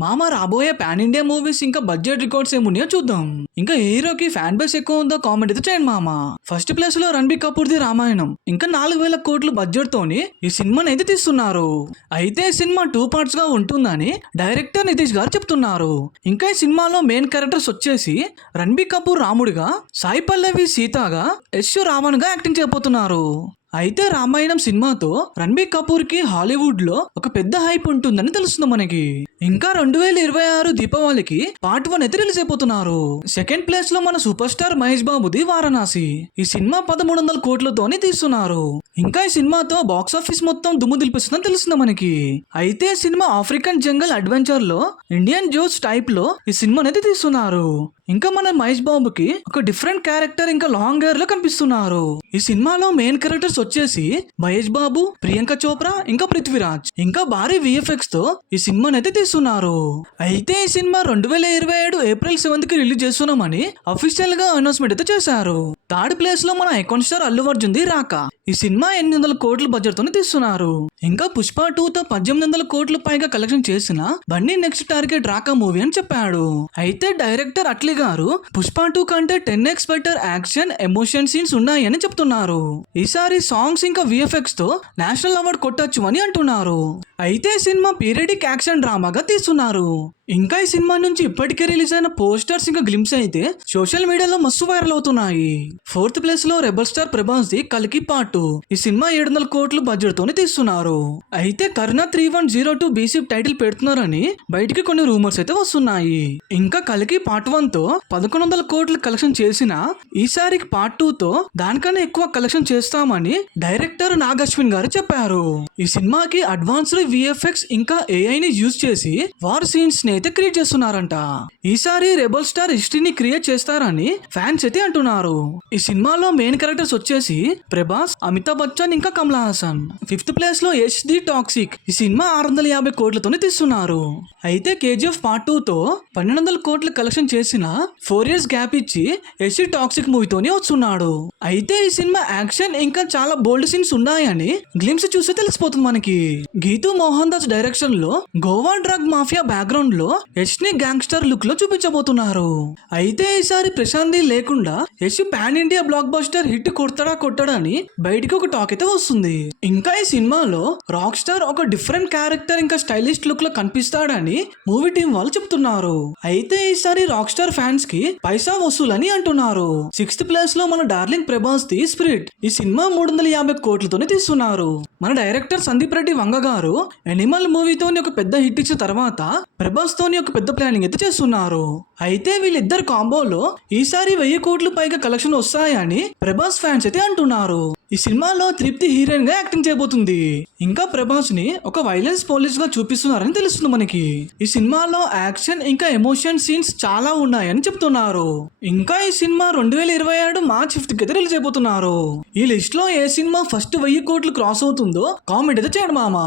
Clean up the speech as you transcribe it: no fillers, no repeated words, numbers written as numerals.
మామ రాబోయే pan India movies ఇంకా బడ్జెట్ రికార్డ్స్ ఏమున్నాయో చూద్దాం. ఇంకా హీరోకి ఫ్యాన్ బేస్ ఎక్కువ ఉందో కామెంట్ అయితే చేయండి మామ. ఫస్ట్ ప్లేస్ లో రణబీర్ కపూర్ ది రామాయణం ఇంకా 4000 కోట్లు బడ్జెట్ తోని ఈ సినిమాని అయితే తీస్తున్నారు. అయితే సినిమా 2 పార్ట్స్ గా ఉంటుందని డైరెక్టర్ నితీష్ గారు చెప్తున్నారు. ఇంకా ఈ సినిమాలో మెయిన్ క్యారెక్టర్స్ వచ్చేసి రణబీర్ కపూర్ రాముడిగా, సాయి పల్లవి సీతగా, యశ్ రావణ్ గా యాక్టింగ్ చేయబోతున్నారు. అయితే రామాయణం సినిమాతో రణబీర్ కపూర్ కి హాలీవుడ్ లో ఒక పెద్ద హైప్ ఉంటుందని తెలుస్తుంది మనకి. ఇంకా 2026 దీపావళికి పార్ట్ 1 అయితే రిలీజ్ అయిపోతున్నారు. సెకండ్ ప్లేస్ లో మన సూపర్ స్టార్ మహేష్ బాబుది వారణాసి. ఈ సినిమా 1300 కోట్లతోని తీస్తున్నారు. ఇంకా ఈ సినిమాతో బాక్స్ ఆఫీస్ మొత్తం దుమ్ము దులిపిస్తుందని తెలుస్తుంది మనకి. అయితే సినిమా ఆఫ్రికన్ జంగల్ అడ్వెంచర్ లో ఇండియన్ జోస్ టైప్ లో ఈ సినిమాని అయితే తీస్తున్నారు. ఇంకా మన మహేష్ బాబుకి ఒక డిఫరెంట్ క్యారెక్టర్ ఇంకా లాంగ్ హెయిర్ లో కనిపిస్తున్నారు. ఈ సినిమాలో మెయిన్ క్యారెక్టర్స్ వచ్చేసి మహేష్ బాబు, ప్రియాంక చోప్రా ఇంకా పృథ్వీరాజ్. ఇంకా భారీ విఎఫ్ఎక్స్ తో ఈ సినిమాని అయితే తీస్తున్నారు. అయితే ఈ సినిమా 2027 ఏప్రిల్ 7th కి రిలీజ్ చేస్తున్నామని అఫీషియల్ గా అనౌన్స్మెంట్ అయితే చేశారు. థర్డ్ ప్లేస్ లో మన icon star Allu Arjun the రాక. ఈ సినిమా 800 కోట్ల బడ్జెట్ తోనే తీస్తున్నారు. ఇంకా పుష్ప 2 తో 1800 కోట్ల పైగా కలెక్షన్ చేసిన బన్నీ నెక్స్ట్ టార్గెట్ రాక మూవీ అని చెప్పాడు. అయితే డైరెక్టర్ అట్లీ గారు పుష్ప 2 కంటే 10x better action emotion scenes ఉన్నాయని చెప్తున్నారు. ఈసారి సాంగ్స్ ఇంకా విఎఫ్ఎక్స్ తో నేషనల్ అవార్డు కొట్టొచ్చు అని అంటున్నారు. అయితే సినిమా పీరియడిక్ యాక్షన్ డ్రామాగా తీస్తున్నారు. ఇంకా ఈ సినిమా నుంచి ఇప్పటికే రిలీజ్ అయిన పోస్టర్స్ ఇంకా గ్లిమ్స్ అయితే సోషల్ మీడియాలో మస్తు వైరల్ అవుతున్నాయి. ఫోర్త్ ప్లేస్ లో రెబల్ స్టార్ ప్రభాస్ ది కల్కి పార్ట్ 2. ఈ సినిమా 700 కోట్ల బడ్జెట్ తోని తీస్తున్నారు. అయితే కర్ణ 3102 BC టైటిల్ పెడుతున్నారని బయటికి కొన్ని రూమర్స్ అయితే వస్తున్నాయి. ఇంకా కల్కి పార్ట్ 1 తో 1100 కోట్లు కలెక్షన్ చేసిన ఈసారికి పార్ట్ 2 తో దానికన్నా ఎక్కువ కలెక్షన్ చేస్తామని డైరెక్టర్ నాగ్ అశ్విన్ గారు చెప్పారు. ఈ సినిమాకి అడ్వాన్స్డ్ విఎఫ్ఎక్స్ ఇంకా AI ని యూజ్ చేసి వార్ సీన్స్ ని అయితే క్రియేట్ చేస్తున్నారంట. ఈసారి రెబల్ స్టార్ హిస్టరీని క్రియేట్ చేస్తారని ఫ్యాన్స్ అయితే అంటున్నారు. ఈ సినిమాలో మెయిన్ క్యారెక్టర్స్ వచ్చేసి ప్రభాస్, అమితాబ్ బచ్చన్ ఇంకా కమల్ హాసన్. ఫిఫ్త్ ప్లేస్ లో యశ్ ది టాక్సిక్. ఈ సినిమా 650 కోట్లతోనే తీస్తున్నారు. అయితే KGF పార్ట్ 2 తో 1200 కోట్ల కలెక్షన్ చేసిన 4 years గ్యాప్ ఇచ్చి యశ్ టాక్సిక్ మూవీతోనే వస్తున్నాడు. అయితే ఈ సినిమా యాక్షన్ ఇంకా చాలా బోల్డ్ సీన్స్ ఉన్నాయని గ్లిమ్స్ చూస్తే తెలిసిపోతుంది మనకి. గీతూ మోహన్ దాస్ డైరెక్షన్ లో గోవా డ్రగ్ మాఫియా బ్యాక్గ్రౌండ్ లో యశ్ ని గ్యాంగ్స్టర్ లుక్ లో చూపించబోతున్నారు. అయితే ఈసారి ప్రశాంతి లేకుండా Yash pan India blockbuster hit కొట్టడని బయటికి ఒక టాక్ అయితే వస్తుంది. ఇంకా ఈ సినిమాలో రాక్ స్టార్ ఒక డిఫరెంట్ క్యారెక్టర్ ఇంకా స్టైలిష్ లుక్ లో కనిపిస్తాడని మూవీ టీం వాళ్ళు చెప్తున్నారు. అయితే ఈసారి రాక్ స్టార్ ఫ్యాన్స్ కి పైసా వసూలని అంటున్నారు. 6th ప్లేస్ లో మన డార్లింగ్ ప్రభాస్ ది స్పిరిట్. ఈ సినిమా 350 కోట్లతోనే తీస్తున్నారు. మన డైరెక్టర్ సందీప్ రెడ్డి వంగ గారు ఎనిమల్ మూవీతోని ఒక పెద్ద హిట్ ఇచ్చిన తర్వాత ప్రభాస్ తోని ఒక పెద్ద ప్లానింగ్ అయితే చేస్తున్నారు. అయితే వీళ్ళిద్దరు కాంబోలో ఈసారి 1000 కోట్ల పైగా కలెక్షన్ వస్తాయని ప్రభాస్ ఫ్యాన్స్ అయితే అంటున్నారు. ఈ సినిమాలో తృప్తి హీరోయిన్ గా యాక్టింగ్ చేయబోతుంది. ఇంకా ప్రభాస్ ని ఒక వైలెన్స్ పోలీస్ గా చూపిస్తున్నారని తెలుస్తుంది మనకి. ఈ సినిమాలో యాక్షన్ ఇంకా ఎమోషన్ సీన్స్ చాలా ఉన్నాయని చెప్తున్నారు. ఇంకా ఈ సినిమా 2027 మార్చ్ 5th కి రిలీజ్ అయిపోతున్నారు. ఈ లిస్ట్ లో ఏ సినిమా ఫస్ట్ 1000 కోట్లు క్రాస్ అవుతుందో కామెంట్ అయితే చేయండి మామ.